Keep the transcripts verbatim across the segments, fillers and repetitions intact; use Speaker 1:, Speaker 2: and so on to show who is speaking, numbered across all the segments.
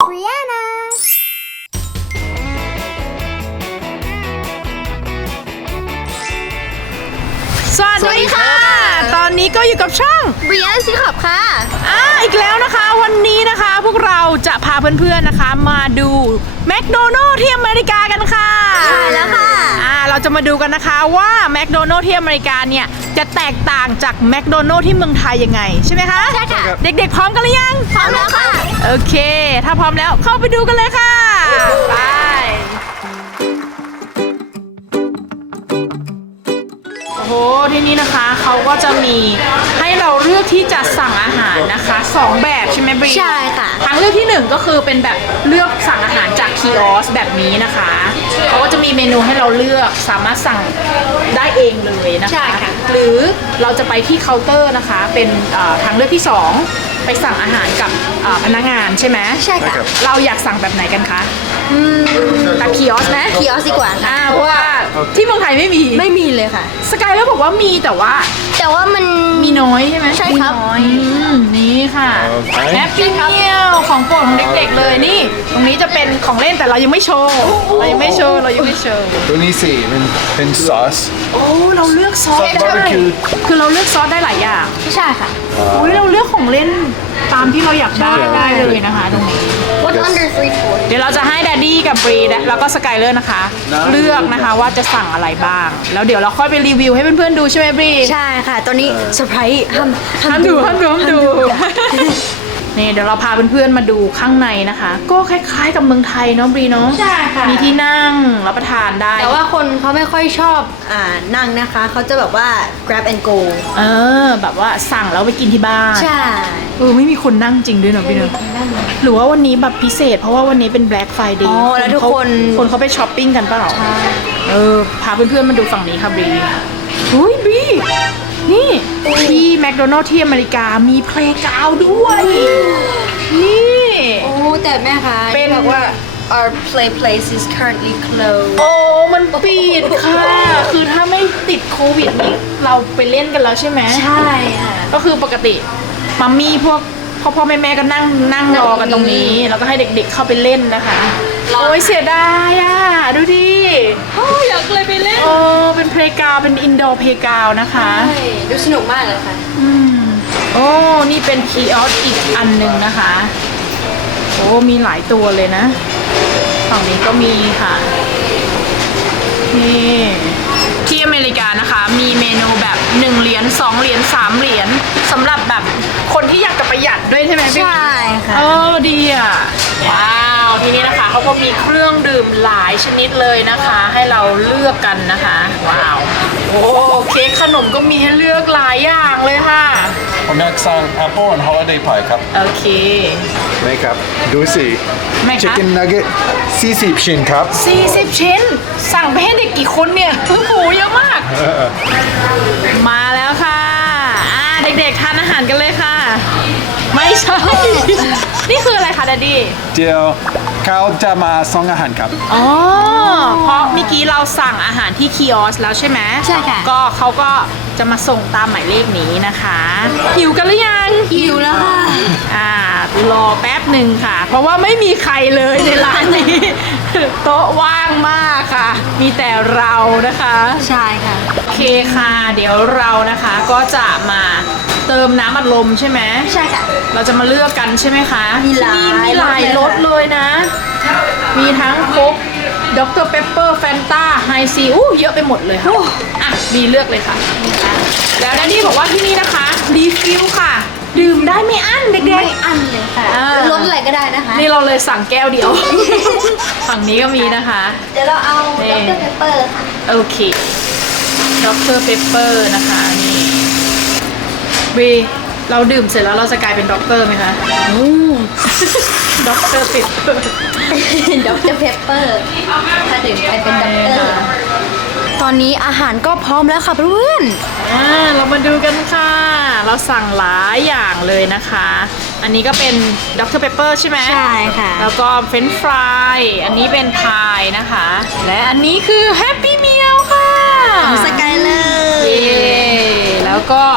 Speaker 1: Brianna
Speaker 2: สวัสดีค่ะตอนนี้ก็อยู่กับช่อง
Speaker 1: Brianna สิขับค่ะ
Speaker 2: อ่าอีกแล้วนะคะวันนี้นะคะพวกเราจะพาเพื่อนๆนะคะมาดูแมคโดนัลด์ที่อเมริกากันค่ะ
Speaker 1: ใช่แล้วค่ะ
Speaker 2: อ่าเราจะมาดูกันนะคะว่าแมคโดนัลด์ที่อเมริกาเนี่ยจะแตกต่างจากแมคโดนัลด์ที่เมืองไทยยังไงใช่ไหมคะ
Speaker 1: ใช่ค่ะ
Speaker 2: เด็กๆพร้อมกันหรือยัง
Speaker 1: พร้อมแล้วค่ะ
Speaker 2: โอเคถ้าพร้อมแล้วเข้าไปดูกันเลยค่ะไปโอ้โหที่นี่นะคะเขาก็จะมีให้เราเลือกที่จะสั่งอาหารนะคะสองแบบใช่ไหมบรี
Speaker 1: ใช่ค่ะ
Speaker 2: ทางเลือกที่หนึ่งก็คือเป็นแบบเลือกสั่งอาหารจากคีออสแบบนี้นะคะเขาก็จะมีเมนูให้เราเลือกสามารถสั่งได้เองเลยนะคะ
Speaker 1: ใช่ค่ะ
Speaker 2: หรือเราจะไปที่เคาน์เตอร์นะคะเป็นทางเลือกที่สองไปสั่งอาหารกับพนักงานใช่ไหม
Speaker 1: ใช่ค่ะ
Speaker 2: เราอยากสั่งแบบไหนกันคะอืมแบบคีออสนะ
Speaker 1: คีออสดีกว่า
Speaker 2: อ่าเพราะว่าที่เมืองไทยไม่มี
Speaker 1: ไม่มีเลยค่ะ
Speaker 2: สกายแล้วบอกว่ามีแต่ว่า
Speaker 1: แต่ว่ามัน
Speaker 2: มีน้อยใช่ไหม
Speaker 1: ใช่ครับ
Speaker 2: นี่ค่ะแฮปปี้เมีลของโปรดของเด็กๆเลยนี่ตรงนี้จะเป็นของเล่นแต่เรายังไม่โชว์เรายังไม่โชว์เรายังไม่โชว์
Speaker 3: ตัวนี้สิเป็นเป็นซอส
Speaker 2: โอ้เราเลือกซอสได้คือเราเลือกซอสได้หลายอย่าง
Speaker 1: ใช่ค่ะ
Speaker 2: อุ้ยเราเลือกของเล่นตามที่เราอยากได้ได้เลยนะคะตรงนี้
Speaker 1: What's under three forty
Speaker 2: เดี๋ยวเราจะให้แดดดี้กับบรีแล้วก็สกายเลอร์นะคะเลือกนะคะว่าจะสั่งอะไรบ้างแล้วเดี๋ยวเราค่อยไปรีวิวให้เพื่อนๆดูใช่ไหมบรี
Speaker 1: ใช่ค่ะตอนนี้เซอร์ไพรส์ห้าม
Speaker 2: ห้ามดูห้ามดูห้ามดูนี่เดี๋ยวเราพาเพื่อนๆมาดูข้างในนะคะก็คล้ายๆกับเมืองไทยเนาะบรีเนาะ
Speaker 1: ใช่ค่ะ
Speaker 2: มีที่นั่งรับประทานได้
Speaker 1: แต่ว่าคนเขาไม่ค่อยชอบอ่านั่งนะคะเขาจะแบบว่า grab and go
Speaker 2: เออแบบว่าสั่งแล้วไปกินที่บ้าน
Speaker 1: ใช่
Speaker 2: เออไม่มีคนนั่งจริงด้วยเนาะพี่เนาะหรือว่าวันนี้แบบพิเศษเพราะว่าวันนี้เป็น Black Friday
Speaker 1: อ๋อแล้วทุกคน
Speaker 2: คนเขาไปช้อปปิ้งกันเปล่า
Speaker 1: ใช่
Speaker 2: เออพาเพื่อนๆมาดูฝั่งนี้ค่ะบรีเฮ้ยบรีนี่ที่แมคโดนัลด์ที่อเมริกามีเพลย์กราวด์ด้วยนี่
Speaker 1: โอ้แต่แม่คะเป็นแบบว่า our play place is currently closed
Speaker 2: โอ้มันปิดค่ะคือถ้าไม่ติดโควิดนี่เราไปเล่นกันแล้วใช่ไหม
Speaker 1: ใช่ค่ะ
Speaker 2: ก็คือปกติมัมมี่พวกพ่อพ่อแม่แม่ก็นั่งนั่งรอกันตรงนี้แล้วก็ให้เด็กๆเข้าไปเล่นนะคะโอ้ยเสียดายอ่ะดูดิ
Speaker 1: โอ้อยากเลยไปเล่น
Speaker 2: โอ้เป็นเพลย์กราวด์เป็นอินดอร์เพลย์กราวด์นะคะ
Speaker 1: ใช่ดูสนุกมากเลยค่ะ
Speaker 2: อืมโอ้นี่เป็นคีออสอีกอันหนึ่งนะคะโอ้มีหลายตัวเลยนะฝั่งนี้ก็มีค่ะนี่ที่อเมริกานะคะมีเมนูแบบหนึ่งเหรียญสองเหรียญสามเหรียญสำหรับแบบคนที่อยากจะประหยัดด้วยใช่ไหมพี่
Speaker 1: ใช่ค่ะ
Speaker 2: เออดีอ่ะว้าวทีนี้นะคะเขาก็มีเครื่องดื่มหลายชนิดเลยนะคะให้เราเลือกกันนะคะว้าวโอ้เค้กขนมก็มีให้เลือกหลายอย่างเลยค่ะ
Speaker 3: ผมอยากสั่ง Apple and Holiday Pie ครับ
Speaker 2: โอเค
Speaker 3: ไม่ครับดูสิ Chicken Nugget สี่สิบชิ้นครับ
Speaker 2: สี่สิบชิ้นสั่งไปให้เด็กกี่คนเนี่ยโอ้โหเยอะมากมาแล้วค่ะอ่าเด็กๆทานอาหารกันเลยค่ะไม่ใช่นี่คืออะไรคะดัดดี้
Speaker 3: เดี๋ยวเขาจะมาส่งอาหารครับ
Speaker 2: อ๋อเพราะเมื่อกี้เราสั่งอาหารที่คีออสแล้วใช่ไหม
Speaker 1: ใช่ค่ะ
Speaker 2: ก็เขาก็จะมาส่งตามหมายเลขนี้นะคะหิวกันหรือยัง
Speaker 1: หิวแล้วค่ะ
Speaker 2: อ่ารอแป๊บหนึ่งค่ะ เพราะว่าไม่มีใครเลยในร้านนี้โต๊ะว่างมากค่ะมีแต่เรานะคะ
Speaker 1: ใช่ค่ะ
Speaker 2: โอเคค่ะเดี๋ยวเรานะคะก็จะมาเติมน้ำอัดลมใช่ไหม
Speaker 1: ใช่ค่ะ
Speaker 2: เราจะมาเลือกกันใช่ไหมคะ
Speaker 1: มีหลาย
Speaker 2: มีหลายรสเลยนะมีทั้งโค้กด็อกเตอร์เปปเปอร์แฟนต้าไฮซีอู้เยอะไปหมดเลยค่ะอ่ะมีเลือกเลยค่ะแล้วด้านนี้บอกว่าที่นี่นะคะรีฟิลค่ะดื่มได้ไม่อั้นเด็กๆ
Speaker 1: ไม่อั้นเลยค่ะรสอะไรก็ได้นะคะ
Speaker 2: นี่เราเลยสั่งแก้วเดียวฝั่งนี้ก็มีนะคะ
Speaker 1: เดี๋ยวเราเอาด็อกเตอร์เปปเปอร์ค่ะ
Speaker 2: โอเคด็อกเตอร์เปปเปอร์นะคะนี่บีเราดื่มเสร็จแล้วเราจะกลายเป็นด็อกเตอร์ไหมคะด็อกเตอร์เปปเปอร์
Speaker 1: ด็อกเตอร์เปปเปอร์ถ้าดื่มไปเป็นด็อกเตอร์ตอนนี้อาหารก็พร้อมแล้วค่ะเพื่อน
Speaker 2: อ่าเรามาดูกันค่ะเราสั่งหลายอย่างเลยนะคะอันนี้ก็เป็นด็อกเตอร์เปปเปอร์ใช่ไหม
Speaker 1: ใช่ค่ะ
Speaker 2: แล้วก็เฟรนช์ฟรายอันนี้เป็นพายนะคะและอันนี้คือแฮปปี้เมีลค่ะ
Speaker 1: ของสกายเลอร์
Speaker 2: เย้แล้วก็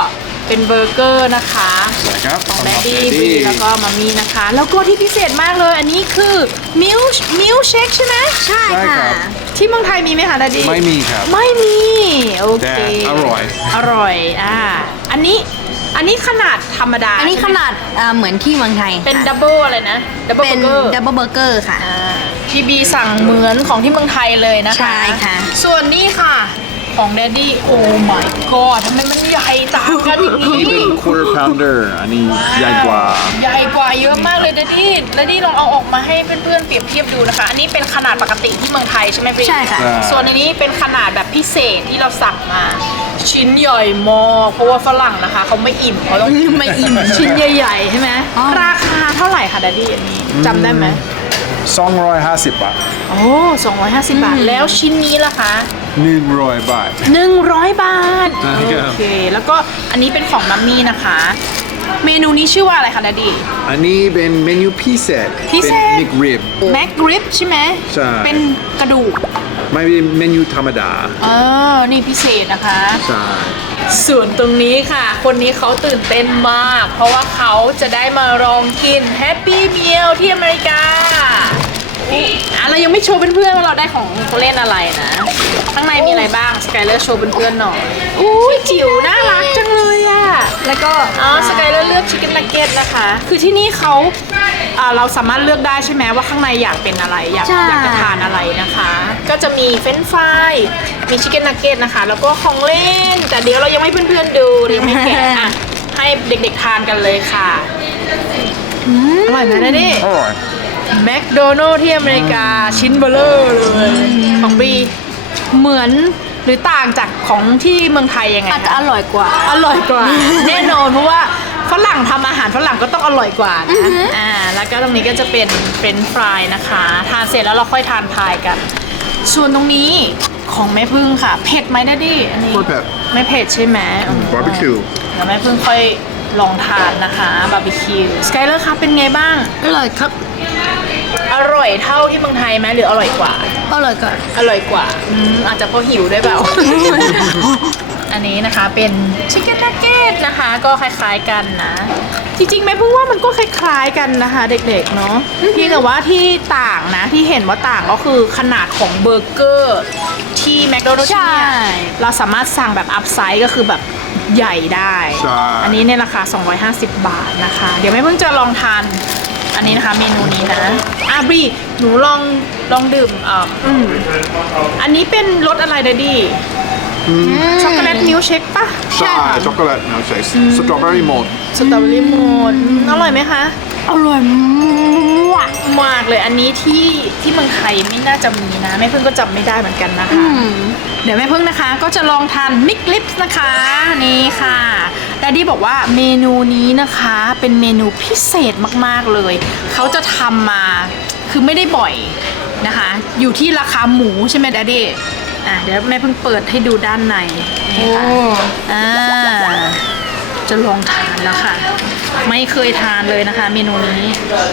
Speaker 2: เป็นเบอร์เกอร์นะคะ
Speaker 3: ครับ
Speaker 2: ของแดดดี้บีแล้วก็มามีนะคะ แล้วก็ที่พิเศษมากเลย อันนี้คือมิลมิลเชคใช่ไหม
Speaker 1: ใช่
Speaker 3: ใช่ค
Speaker 1: ค่ะ
Speaker 3: รับ
Speaker 2: ที่เมืองไทยมีไหมคะแดดดี้
Speaker 3: ไม่มีครับ
Speaker 2: ไม่มี โอเค
Speaker 3: แต่อร่อย
Speaker 2: อร่อยอ่าอันนี้อันนี้ขนาดธรรมดา
Speaker 1: อันนี้ข
Speaker 2: ใช่ไหม
Speaker 1: นาดอ่าเหมือนที่เมืองไทย
Speaker 2: เป็น
Speaker 1: ค่ะ
Speaker 2: ดับเบิลอะไรนะดับเบิล
Speaker 1: เป็น
Speaker 2: เบอร์เกอร์
Speaker 1: ดับเบิลเบอร์เกอร์ค่ะ
Speaker 2: พี่บีสั่งเหมือนของที่เมืองไทยเลยนะคะ
Speaker 1: ใช่ค่ะ
Speaker 2: ส่วนนี้ค่ะของแดดดี้โอ้ my god ทำไมมันใหญ่ต่างกันอย่างนี้
Speaker 3: นี่เป็น quarter pounder อันนี้ใหญ่กว่า
Speaker 2: ใหญ่กว่าเยอะมากเลยแดดดี้แดดดี้ลองเอาออกมาให้เพื่อนๆเปรียบเทียบดูนะคะ อันนี้เป็นขนาดปกติที่เมืองไทยใช่ไหมพี่
Speaker 1: ใช่ค่ะ
Speaker 3: ใช่
Speaker 2: ส่วนอันนี้เป็นขนาดแบบพิเศษที่เราสั่งมา ชิ้นใหญ่มากเพราะว่าฝรั่งนะคะเขาไม่อิ่มเขาต้อง
Speaker 1: ไม่อิ่ม
Speaker 2: ชิ้นใหญ่ๆใช่ไหม
Speaker 1: อ๋อ
Speaker 2: ราคาเท่าไหร่คะแดดดี้อันนี้จำได้ไหม
Speaker 3: สองร้อยห้าสิบบาท
Speaker 2: โอ้สองร้อยห้าสิบบาท แล้วชิ้นนี้ล่ะคะ
Speaker 3: หนึ่งร้อยบาท
Speaker 2: หนึ่งร้อยบาท
Speaker 3: ใช่ครับ
Speaker 2: โอเค แล้วก็อันนี้เป็นของมัมมี่นะคะ เมนูนี้ชื่อว่าอะไรคะแดดดี้
Speaker 3: อันนี้เป็นเมนูพิเศษ
Speaker 2: พิเศษ
Speaker 3: เป็น McRib
Speaker 2: แม็กริปใช่ไหม
Speaker 3: ใช่
Speaker 2: เป็นกระดูก
Speaker 3: ไม่เป็นเมนูธรรมดา
Speaker 2: เออ นี่พิเศษนะคะ
Speaker 3: ใช่
Speaker 2: ส่วนตรงนี้ค่ะ คนนี้เขาตื่นเต้นมาก เพราะว่าเขาจะได้มาลองกินแฮปปี้เมีลที่อเมริกาอ่ะเรายังไม่โชว์เพื่อนๆว่าเราได้ของเขาเล่นอะไรนะ ข้างในมีอะไรบ้างสกายเลอร์โชว์เพื่อนๆหน่อยอุ้ยจิ๋วน่ารักจังเลยอะ
Speaker 1: แล้วก็
Speaker 2: อ๋อสกายเลอร์เลือกชิคเก้นนักเก็ตนะคะ คือที่นี่เขาอ่าเราสามารถเลือกได้ใช่ไหมว่าข้างในอยากเป็นอะไร อยาก
Speaker 1: ใช่
Speaker 2: อยากจะทานอะไรนะคะ ก็จะมีเฟรนช์ฟรายมีชิคเก้นนักเก็ตนะคะ แล้วก็ของเล่น แต่เดี๋ยวเรายังไม่ให้เพื่อนๆดูเรายังไม่แกะอ่ะให้เด็กๆทานกันเลยค่ะอร่อยไหมนะนี่
Speaker 3: อร่อย
Speaker 2: แมคโดนัลล์ที่อเมริกาชิ้นเบลเลอร์เลยของบีเหมือนหรือต่างจากของที่เมืองไทยยังไง
Speaker 1: อาจจะ
Speaker 2: คะ
Speaker 1: อร่อยกว่า
Speaker 2: อร่อยกว่า แน่นอนเพราะว่าฝรั่งทำอาหารฝรั่งก็ต้องอร่อยกว่านะอ่าแล้วก็ตรงนี้ก็จะเป็นเฟรนช์ฟรายนะคะทานเสร็จแล้วเราค่อยทานพายกัน ส่วนตรงนี้ของแม่พึ่งค่ะ เผ็ดไหมนะดิอันนี้
Speaker 3: ไม่เผ็ด
Speaker 2: ไม่เผ็ดใช่ไหม
Speaker 3: บาร์บีคิว
Speaker 2: เดี๋ยวแม่พึ่งค่อยลองทานนะคะบาร์บีคิวสกายเลอร์คะเป็นไงบ้าง
Speaker 1: อร่อยครับ
Speaker 2: อร่อยเท่าที่เมืองไทยไหมหรืออร่อยกว่า
Speaker 1: อร่อยกว่า
Speaker 2: อร่อยกว่าอืมอาจจะเพราะหิวด้วยเปล่า อันนี้นะคะเป็นชิคเก้นนักเก็ตนะคะ ก็คล้ายๆกันนะ จริงๆแม่เพิ่งว่ามันก็คล้ายๆกันนะคะ เด็กๆเนาะเพียงแต่ว่าที่ต่างนะที่เห็นว่าต่างก็คือขนาดของเบอร์เกอร์ที่แมคโดนัลด์
Speaker 1: ใช่
Speaker 2: เนี่ยเราสามารถสั่งแบบอัพไซส์ก็คือแบบใหญ่ได้
Speaker 3: ใช่
Speaker 2: อันนี้เนี่ยราคาสองร้อยห้าสิบบาทนะคะ เดี๋ยวแม่เพิ่งจะลองทานอันนี้นะคะเมนูนี้นะอ่ะบรีหนูลองลองดื่มอ่าอืมอันนี้เป็นรสอะไรดดดี้ช็อกโกแลตมิลค์เชคปะ
Speaker 3: ใช่ช็อกโกแลตมิลค์เชคสตรอเบอรี่โมด
Speaker 2: สตรอเบอรี่โมดอร่อยไหมคะ
Speaker 1: อร่อยมาก
Speaker 2: มากเลยอันนี้ที่ที่เมืองไทยไม่น่าจะมีนะแม่พึ่งก็จำไม่ได้เหมือนกันนะคะ เดี๋ยวแม่พึ่งนะคะก็จะลองทานมิกลิปส์นะคะนี่ค่ะดดดี้บอกว่าเมนูนี้นะคะเป็นเมนูพิเศษมากๆเลยเขาจะทำมาคือไม่ได้บ่อยนะคะ อยู่ที่ราคาหมูใช่ไหมดดดี้อ่ะเดี๋ยวแม่พึ่งเปิดให้ดูด้านในนี่ค่ะอ่าจะลองทานแล้วค่ะ ไม่เคยทานเลยนะคะ เมนูนี้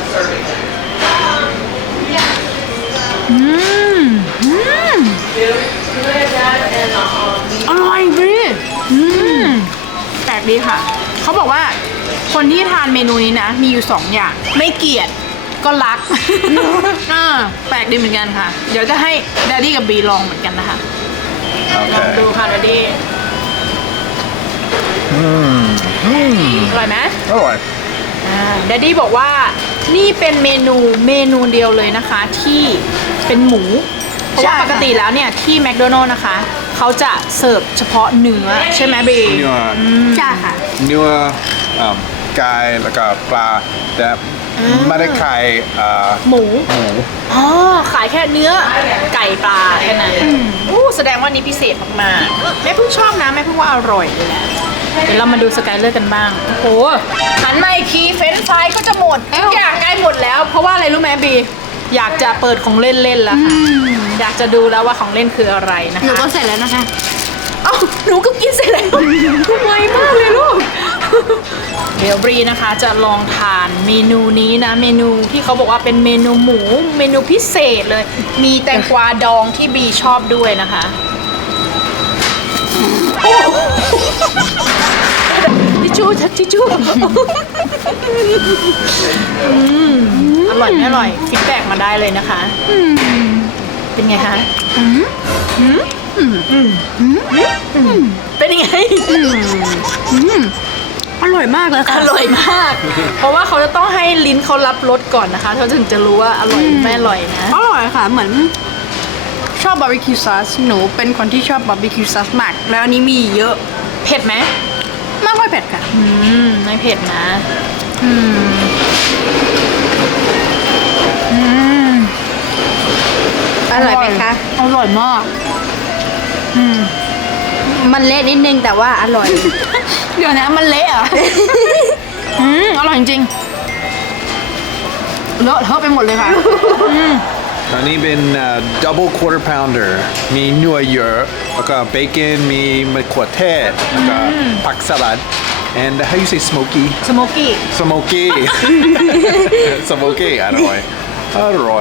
Speaker 2: อืมอืม อร่อยบรีอืมแปลกดีค่ะ เขาบอกว่าคนที่ทานเมนูนี้นะ มีอยู่สองอย่าง ไม่เกลียดก็รัก อ่าแปลกดีเหมือนกันค่ะ เดี๋ยวจะให้ดดดี้กับบีลองเหมือนกันนะคะ
Speaker 3: โอ
Speaker 2: ล
Speaker 3: เค
Speaker 2: องดูค่ะดดดี้อร่อยไหม
Speaker 3: อร่อย
Speaker 2: ดดดี้บอกว่านี่เป็นเมนูเมนูเดียวเลยนะคะ ที่เป็นหมู เพราะว่าปกติแล้วเนี่ยที่แมคโดนัลล์นะคะ เขาจะเสิร์ฟเฉพาะเนื้อใช่ไหมบี
Speaker 3: เนื้อ
Speaker 1: ใช่ค่ะ
Speaker 3: เนื้ออ่าไก่แล้วก็ปลาแต่ไม่ได้ขายอ่า
Speaker 2: หมู
Speaker 3: หมู
Speaker 2: อ๋อ ขายแค่เนื้อไก่ปลาแค่นั้นอู้แสดงว่านี้พิเศษมากๆแม่เพิ่งชอบนะแม่เพิ่งว่าอร่อยเลยแหละเดี๋ยวเรามาดูสกายเลอร์กันบ้าง โอ้โหหันมาอีกทีเฟรนช์ฟรายก็จะหมดทุกอย่างใกล้หมดแล้ว เพราะว่าอะไรรู้ไหมบี อยากจะเปิดของเล่นเล่นแล้วค่ะ อยากจะดูแล้วว่าของเล่นคืออะไรนะ
Speaker 1: หนู
Speaker 2: คะ
Speaker 1: ก็เสร็จแล้วนะคะ
Speaker 2: เอ้าหนูก็กินเสร็จแล้วไวมากเลยลูก เดี๋ยวบรีนะคะจะลองทานเมนูนี้นะ เมนูที่เขาบอกว่าเป็นเมนูหมู เมนูพิเศษเลย มีแตงกวาดองที่บีชอบด้วยนะคะชู่ทิชชู่อืมอร่อยไม่อร่อยฟีดแบ็กมาได้เลยนะคะเป็นไงคะเป็นยังไง
Speaker 1: อร่อยมากเลย
Speaker 2: อ
Speaker 1: ค่ะ
Speaker 2: ร่อยมาก เพราะว่าเขาจะต้องให้ลิ้นเขารับรสก่อนนะคะเขาถึงจะรู้ว่าอร่อยหรือไม่อร่อยนะ
Speaker 1: อร่อยค่ะ เหมือนชอบบาร์บีคิวซอสหนูเป็นคนที่ชอบบาร์บีคิวซอสมาก แล้วอันนี้มีเยอะ
Speaker 2: เผ็ดไหม
Speaker 1: ไม่ค่อยเผ็ดค่ะ
Speaker 2: อืมไม่เผ็ดนะอืม
Speaker 1: อร่อยไหมคะ
Speaker 2: อร่อยมาก
Speaker 1: มันเละนิดนึงแต่ว่าอร่อย
Speaker 2: เดี๋ยวนะมันเละเหรอ อืมอร่อยจริงๆเลอะเทอะไปหมดเลยค่ะ
Speaker 3: อันนี้เป็น uh, double quarter pounder มีเนื้อเยอะแล้วก็เบคอนมีมะเขือเทศแล้วก็ผักสลัด and how you say smoky
Speaker 2: สโมกี้
Speaker 3: smoky smoky อร่อยอร่อย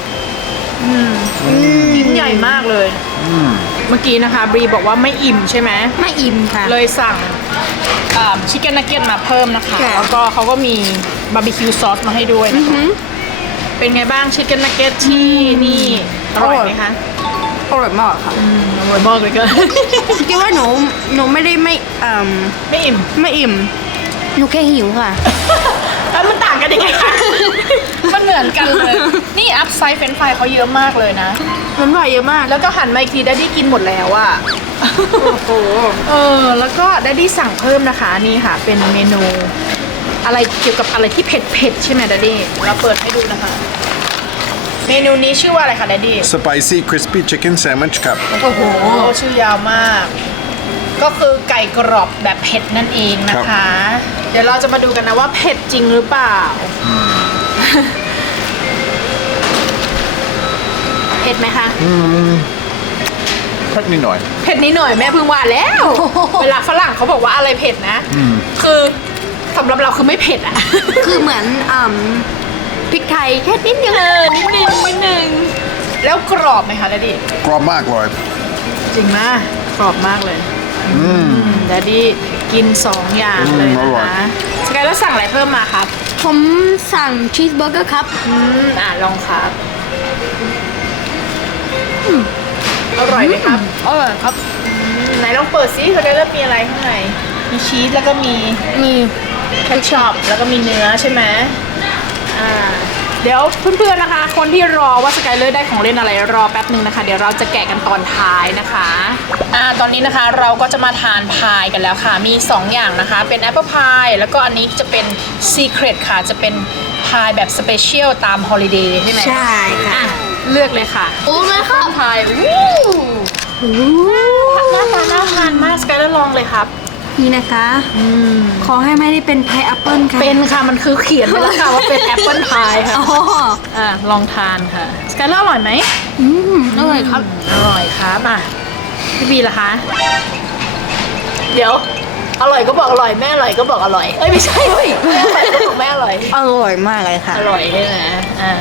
Speaker 2: ชิ้นใหญ่มากเลย เมื่อกี้นะคะบรีบอกว่าไม่อิ่มใช่ไหม
Speaker 1: ไม่อิ่มค่ะ
Speaker 2: เลยสั่งชิคเก้นนักเก็ตมาเพิ่มนะคะ
Speaker 1: ค่ะ
Speaker 2: แล้วก็เขาก็มีบาร์บีคิวซอสมาให้ด้วยนะคะเป็นไงบ้างชิคเก้นนักเก็ตที่นี่อร่อยไหมคะ
Speaker 1: อร่อยมากค่ะ
Speaker 2: อร่อยมากเลยก็
Speaker 1: คิดว่าหนูหนูไม่ได้ไม่เอ่ม
Speaker 2: ไม่อิ่ม
Speaker 1: ไม่อิ่มหนูแค่หิวค่ะ
Speaker 2: แล้วมันต่างกันยังไงคะ มันเหมือนกันเลย นี่อัพไซด์เฟรนช์ฟรายเขาเยอะมากเลยนะ
Speaker 1: มันอร่อยเยอะมาก
Speaker 2: แล้วก็หันมาอีกทีดัดดี้กินหมดแล้วอะ
Speaker 1: โอ้โห
Speaker 2: เออ แล้วก็ดัดดี้สั่งเพิ่มนะคะ นี่ค่ะ เป็นเมนู อะไรเกี่ยวกับอะไรที่เผ็ดเผ็ดๆใช่ไหมดัดดี้ เราเปิดให้ดูนะคะ เมนูนี้ชื่อว่าอะไรคะดัดดี้
Speaker 3: spicy crispy chicken sandwich ครับ
Speaker 2: โอ้โห ชื่อยาวมาก ก็คือไก่กรอบแบบเผ็ดนั่นเองนะคะ เดี๋ยวเราจะมาดูกันนะว่าเผ็ดจริงหรือเปล่า เผ็ดไหมคะ
Speaker 3: เผ็ดนิดหน่อย
Speaker 2: เผ็ดนิดหน่อยแม่เพิ่งว่าแล้ว เวลาฝรั่งเขาบอกว่าอะไรเผ็ดนะ คือสำหรับเราคือไม่เผ็ดอ่ะ
Speaker 1: คือเหมือนอ่มพริกไทยแค่นิดเดียว
Speaker 2: เออนิดนึงนิดนึงแล้วกรอบไหมคะดัดดี้
Speaker 3: กรอบมากเลย
Speaker 2: จริงมากกรอบมากเลยดัดดี้กินสองอย่างเลย
Speaker 3: อืมอ
Speaker 2: นะ
Speaker 3: ร่อย
Speaker 2: คะสกายแล้วสั่งอะไรเพิ่มมาครับ
Speaker 1: ผมสั่งชีสเบอร์เกอร์ครับ
Speaker 2: อืมอ่ะลองครับอร่อยไหมครับ
Speaker 1: อร่อยครับ
Speaker 2: อืมไหนลองเปิดซิสกายแล้วมีอะไรข้างในมีชีสแล้วก็มี
Speaker 1: มี
Speaker 2: แคชชัพแล้วก็มีเนื้อใช่ไหมอ่า เดี๋ยวเพื่อนๆนะคะ คนที่รอว่าสกายเลอร์ได้ของเล่นอะไรรอแป๊บหนึ่งนะคะ เดี๋ยวเราจะแกะกันตอนท้ายนะคะอ่าตอนนี้นะคะเราก็จะมาทานพายกันแล้วค่ะ มีสองอย่างนะคะ เป็นแอปเปิลพายแล้วก็อันนี้จะเป็นซีเครตค่ะ จะเป็นพายแบบสเปเชียลตามฮอลิเดย์ใช่ไหม
Speaker 1: ใช่ค่ะ
Speaker 2: อ่ะเลือกเลยค่ะ
Speaker 1: โอ้ไหมครับ
Speaker 2: พายวู้หน้าตาน่าทานมากสกายเลอร์ลองเลยครับ
Speaker 1: นี่นะคะ ขอให้ไม่ได้เป็นพายแอปเปิลค่ะ
Speaker 2: เป็นค่ะ มันคือเขียนไว้แล้วค่ะว่าเป็นแอปเปิลพายค่ะ
Speaker 1: อ๋อ
Speaker 2: อ่ะ ลองทานค่ะ สกายเลอร์อร่อยไหม
Speaker 1: อืมอร่อยครับ
Speaker 2: อร่อยครับอ่ะพี่บีล่ะคะ เดี๋ยว อร่อยก็บอกอร่อยแม่อร่อยก็บอกอร่อย เอ้ยไม่ใช่เฮ้ยแม่อร่อยก็บอกแม่อร่อย
Speaker 1: อร่อยมากเลยค่ะ
Speaker 2: อร่อยใช่ไหมอ่า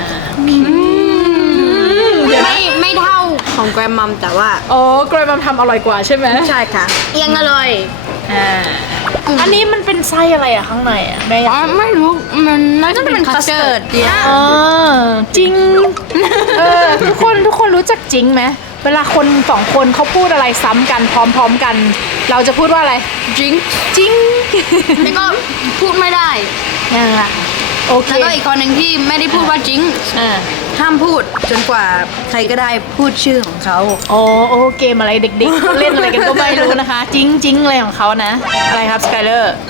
Speaker 1: ไม่ไม่เท่าของแกรมมัมแต่ว่า
Speaker 2: โอ้กรอยมัมทำอร่อยกว่าใช่ไหม
Speaker 1: ใช่ค่ะยังอร่อย
Speaker 2: อ่า อันนี้มันเป็นไส้อะไรอะข้างในอะแม่อยาก
Speaker 1: อ๋อไม่รู้มันน่าจะเป็นคัสเตอร์ดเนี่ย
Speaker 2: อ๋อจริง เออทุกคนทุกคนรู้จักจริงไหมเวลาคนสองคนเขาพูดอะไรซ้ำกันพร้อมๆกัน เราจะพูดว่าอะไร
Speaker 1: จริง
Speaker 2: จริง
Speaker 1: แล้วก็พูดไม่ได้
Speaker 2: อ่าโอเค
Speaker 1: แล้วก็อีกคนหนึ่งที่ไม่ได้พูดว่าจริง
Speaker 2: อ่า
Speaker 1: ห้ามพูดจนกว่าใครก็ได้พูดชื่อของเขา
Speaker 2: โอ้โอเกมอะไรเด็กๆ เล่นอะไรกันก็ไม่รู้นะคะ จริงจริงอะไรของเขานะ อะไรครับสกายเลอร์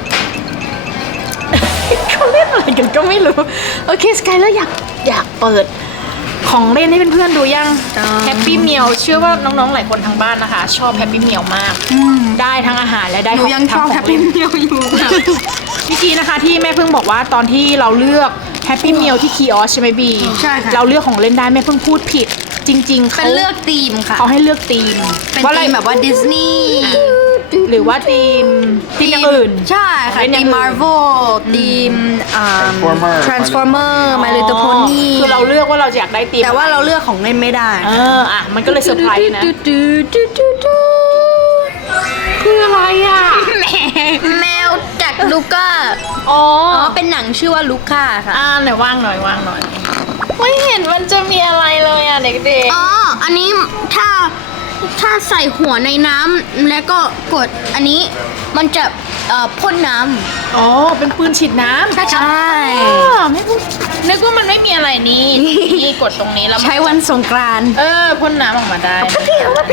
Speaker 2: เขาเล่นอะไรกันก็ไม่รู้ โอเคสกายเลอร์อยากอยากเปิดของเล่นให้เพื่อนๆดูยัง
Speaker 1: อ๋อ
Speaker 2: แฮปปี้เมียวเชื่อว่าน้องๆหลายคนทางบ้านนะคะ ชอบแฮปปี้เมียวมาก ได้ทั้งอาหารและได้
Speaker 1: หนูยังชอบ
Speaker 2: ทั้
Speaker 1: แฮ
Speaker 2: ข
Speaker 1: ป
Speaker 2: ง
Speaker 1: ปี้
Speaker 2: เล่น
Speaker 1: เมียวอยู่ค่ะ
Speaker 2: เมื่อกี้นะคะที่แม่เพิ่งบอกว่าตอนที่เราเลือกแฮปปี้เมียวที่คีออสใช่ไหมบี
Speaker 1: ใช่ค่ะ
Speaker 2: เราเลือกของเล่นได้แม่เพิ่งพูดผิด จริงๆ
Speaker 1: เป็
Speaker 2: เขา
Speaker 1: นเลือกธีมค่ะ
Speaker 2: เขาให้เลือกธีม
Speaker 1: เป็น
Speaker 2: ว่าอะไร
Speaker 1: ธีมแบบว่าดิสนีย์
Speaker 2: หรือว่าธีมธีมอย่างอื่น
Speaker 1: ใช่ค่ะ
Speaker 2: เป็นอย่า
Speaker 1: ธี
Speaker 2: ง
Speaker 1: ม
Speaker 2: อื่น
Speaker 1: Marvel ธีมอ่า
Speaker 3: Transformer
Speaker 1: Transformer My Little
Speaker 2: อ๋อ
Speaker 1: Pony
Speaker 2: คือเราเลือกว่าเราจะอยากได้ธีม
Speaker 1: แต่ว่าเราเลือกของเล่นไม่ได้
Speaker 2: เอออ่ะมันก็เลยเซอร์ไพรส์นะ
Speaker 1: ดูดูดูดูดู
Speaker 2: คืออะไรอ่ะ
Speaker 1: แมวจากลูก้า
Speaker 2: อ๋อ
Speaker 1: อ๋อ เป็นหนังชื่อว่าลูก้าค่ะ
Speaker 2: อ่าไหนว่างหน่อยว่างหน่อย ไม่เห็นมันจะมีอะไรเลยอ่ะเด็ก
Speaker 1: อ๋อ อันนี้ถ้าถ้าใส่หัวในน้ำแล้วก็กดอันนี้มันจะเอ่อพ่นน้
Speaker 2: ๆ อ๋อ เป็นปืนฉีดน้ำ
Speaker 1: ำใช่
Speaker 2: อ๋อไม่พูดนึกว่ามันไม่มีอะไรนี่ นี่กดตรงนี้แล้วมัน
Speaker 1: ใช้วันสงกรานต์
Speaker 2: เออพ่นน้ำออกมาได้นะ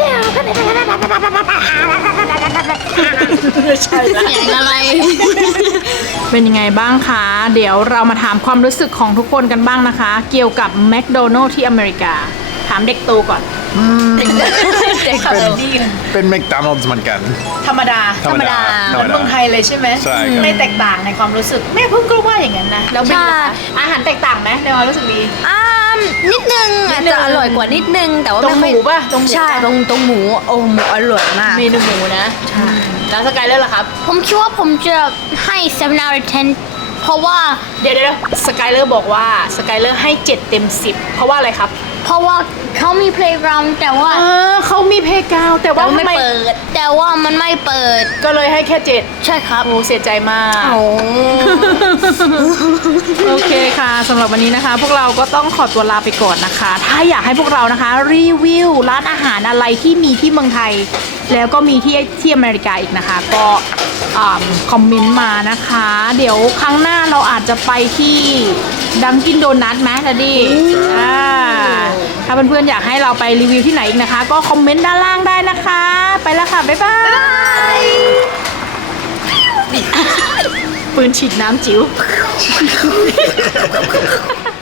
Speaker 2: ไม่ใช่ละ
Speaker 1: เสียงอะไร
Speaker 2: เป็นยังไงบ้างคะ เดี๋ยวเรามาถามความรู้สึกของทุกคนกันบ้างนะคะ เกี่ยวกับแมคโดนัลล์ที่อเมริกา ถามเด็กโตก่อน
Speaker 1: เด็ก
Speaker 3: เป็น
Speaker 2: ดีกัน
Speaker 3: เป็นแมคโดนัลด์เหมือนกัน
Speaker 2: ธรรมดา
Speaker 3: ธรรมดา
Speaker 2: เหมือนเมืองไทยเลยใช่ไหม
Speaker 3: ใช่ครับ
Speaker 2: ไม่แตกต่างในความรู้สึกแม่เพิ่งก็ว่าอย่างนั้นนะ แล้วบีล่ะคะอาหารแตกต่างไหมในความรู้สึกบี
Speaker 1: อ่านิดนึงอาจ
Speaker 2: นิดนึ
Speaker 1: จะ
Speaker 2: ง
Speaker 1: อร่อยกว่านิดนึง แต่ว่า
Speaker 2: ตรงหมูป่ะตรงหมู
Speaker 1: ใช่
Speaker 2: ป่ะ
Speaker 1: ตรงตรงหมูโอ้หมูอร่อยมาก
Speaker 2: เมนูหมูนะใช่แล้วสกายเลอร์ล่ะครับ
Speaker 1: ผมคิดว่าผมจะให้เซเว่น out of 10 เพราะว่า
Speaker 2: เดี๋ยวเดี๋ยวสกายเลอร์บอกว่าสกายเลอร์ให้เจ็ดเต็มสิบเพราะว่าอะไรครับ
Speaker 1: เพราะว่าเขามี playground แต่ว่า
Speaker 2: อ่าเขามีเพกาวแต่ว่า
Speaker 1: แต่ว่า
Speaker 2: ทำ
Speaker 1: ไม่
Speaker 2: ไม
Speaker 1: เปิด แต่ว่ามันไม่เปิด
Speaker 2: ก็เลยให้แค่เจ็ด
Speaker 1: ใช่ครับ
Speaker 2: โอ้เสียใจมาก
Speaker 1: โอ้
Speaker 2: โอเคค่ะสำหรับวันนี้นะคะ พวกเราก็ต้องขอตัวลาไปก่อนนะคะ ถ้าอยากให้พวกเรานะคะ รีวิวร้านอาหารอะไรที่มีที่เมืองไทย แล้วก็มีที่ที่อเมริกาอีกนะคะ ก็อ่าคอมเมนต์มานะคะ เดี๋ยวครั้งหน้าเราอาจจะไปที่ดังกินโดนัทไหมดัดดี้อ่าถ้าเพื่อนๆอยากให้เราไปรีวิวที่ไหนอีกนะคะ ก็คอมเมนต์ด้านล่างได้นะคะ ไปแล้วค่ะ บ๊ายบาย ปืนฉีดน้ำจิ๋ว